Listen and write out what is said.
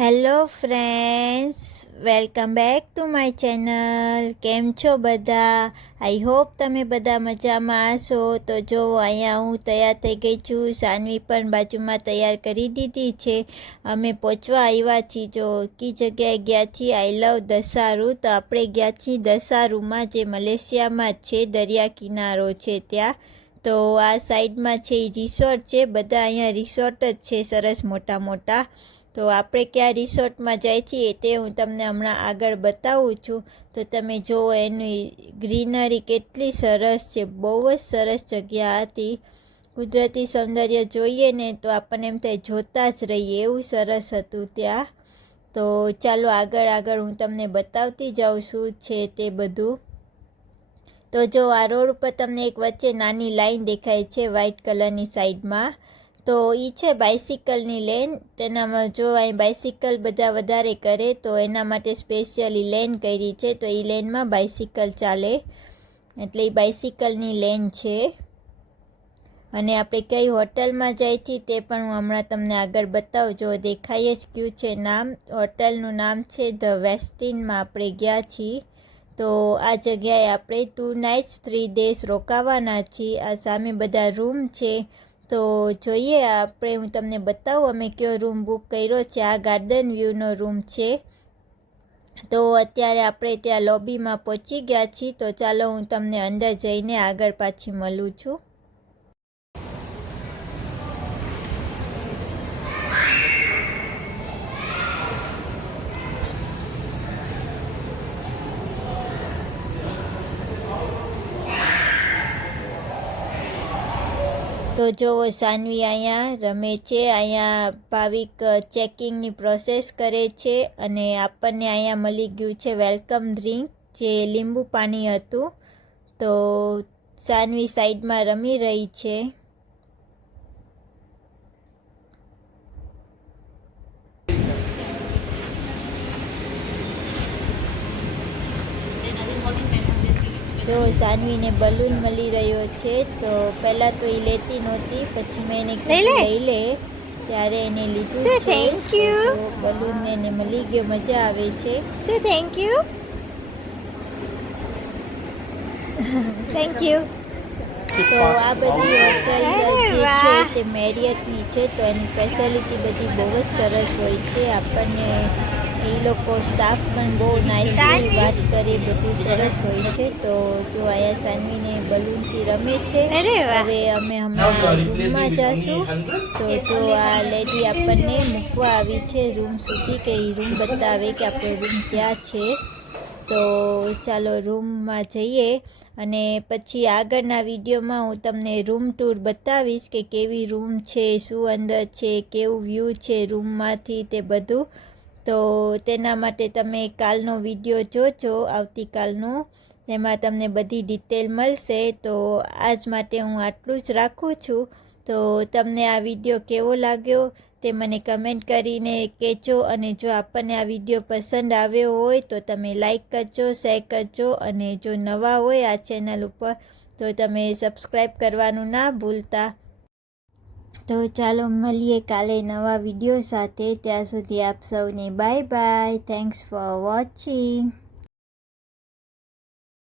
Hello friends, welcome back to my channel. કેમ છો બધા? આઈ હોપ તમે બધા મજામાં હશો. તો જો અહીંયા હું તૈયાર થઈ ગઈ છું. સાનવી પણ બાજુમાં તૈયાર કરી દીધી છે. અમે પહોંચવા આવ્યા છીએ. જો કી જગ્યાએ ગયા છીએ, આઈ લવ દસારું. તો આપણે ગયા છીએ દસારુમાં, જે મલેશિયામાં જ છે, દરિયા કિનારો છે ત્યાં. તો આ સાઈડમાં છે એ રિસોર્ટ છે, બધા અહીંયા રિસોર્ટ જ છે સરસ મોટા મોટા. તો આપણે ક્યાં રિસોર્ટમાં જાય છીએ તે હું તમને હમણાં આગળ બતાવું છું. તો તમે જુઓ એની ગ્રીનરી કેટલી સરસ છે, બહુ જ સરસ જગ્યા હતી. કુદરતી સૌંદર્ય જોઈએ ને તો આપણને એમ થાય જોતા જ રહીએ, એવું સરસ હતું ત્યાં. તો ચાલો આગળ આગળ હું તમને બતાવતી જાઉં શું છે તે બધું. તો જો આ રોડ ઉપર તમને એક વચ્ચે નાની લાઇન દેખાય છે વ્હાઈટ કલરની સાઈડમાં, તો એ છે બાઇસિકલની લેન. તેનામાં જો અહીં બાઇસિકલ બધા વધારે કરે, તો એના માટે સ્પેશિયલી લેન કરી છે. તો એ લેનમાં બાઇસિકલ ચાલે. એટલે એ બાઇસિકલની લેન છે. અને આપણે કઈ હોટલમાં જાય છીએ તે પણ હું હમણાં તમને આગળ બતાવજો દેખાય જ કયું છે નામ, હોટલનું નામ છે ધ વેસ્ટિનમાં આપણે ગયા છીએ. તો આ જગ્યાએ આપણે ટુ નાઇટ્સ થ્રી ડેઝ રોકાવાના છીએ. આ સામે બધા રૂમ છે. તો જોઈએ આપણે, હું તમને બતાવું અમે કયો રૂમ બુક કર્યો છે. આ ગાર્ડન વ્યૂનો રૂમ છે. તો અત્યારે આપણે ત્યાં લોબીમાં પહોંચી ગયા છીએ. તો ચાલો હું તમને અંદર જઈને આગળ પાછી મળું છું. તો જુઓ સાનવી અહીંયા રમે છે, અહીંયા ભાવિક ચેકિંગની પ્રોસેસ કરે છે અને આપણને અહીંયા મળી ગયું છે વેલકમ ડ્રિંક જે લીંબુ પાણી હતું. તો સાનવી સાઈડમાં રમી રહી છે. જો સાનવીને બલૂન મળી રહ્યો છે તો પહેલાં તો એ લેતી નહોતી પછી મેં એને લઈ લે. ત્યારે એને લીધું છે થેન્ક યુ બલૂન એને મળી ગયો મજા આવે છે. So thank you thank you તો આ બધી હોટલ છે તે મેરિયતની છે તો એની ફેસિલિટી બધી બહુ જ સરસ હોય છે આપણને એ લોકો સ્ટાફ પણ બહુ નાઇસલી વાત કરે બધું સરસ હોય છે. તો જો આયા સાનવીને બલૂનથી રમે છે અરે હવે અમે હમણાં રૂમમાં જશું. તો જો આ લેડી આપણને મૂકવા આવી છે રૂમ સુધી કે એ રૂમ બતાવે કે આપણો રૂમ ક્યાં છે. તો ચાલો રૂમમાં જઈએ અને પછી આગળના વિડીયોમાં હું તમને રૂમ ટૂર બતાવીશ કે કેવી રૂમ છે શું અંદર છે કેવું વ્યૂ છે રૂમમાંથી તે બધું. તો તેના માટે તમે કાલનો વીડિયો જોજો, આવતીકાલનો. તેમાં તમને બધી ડિટેલ મળશે. તો આજ માટે હું આટલું જ રાખું છું. તો તમને આ વીડિયો કેવો લાગ્યો તે મને કમેન્ટ કરીને કહેજો. અને જો આપણને આ વીડિયો પસંદ આવ્યો હોય તો તમે લાઈક કરજો, શેર કરજો. અને જો નવા હોય આ ચેનલ ઉપર તો તમે સબસ્ક્રાઈબ કરવાનું ના ભૂલતા. તો ચાલો મળીએ કાલે નવા વીડિયો સાથે. ત્યાં સુધી આપ સૌને bye bye thanks for watching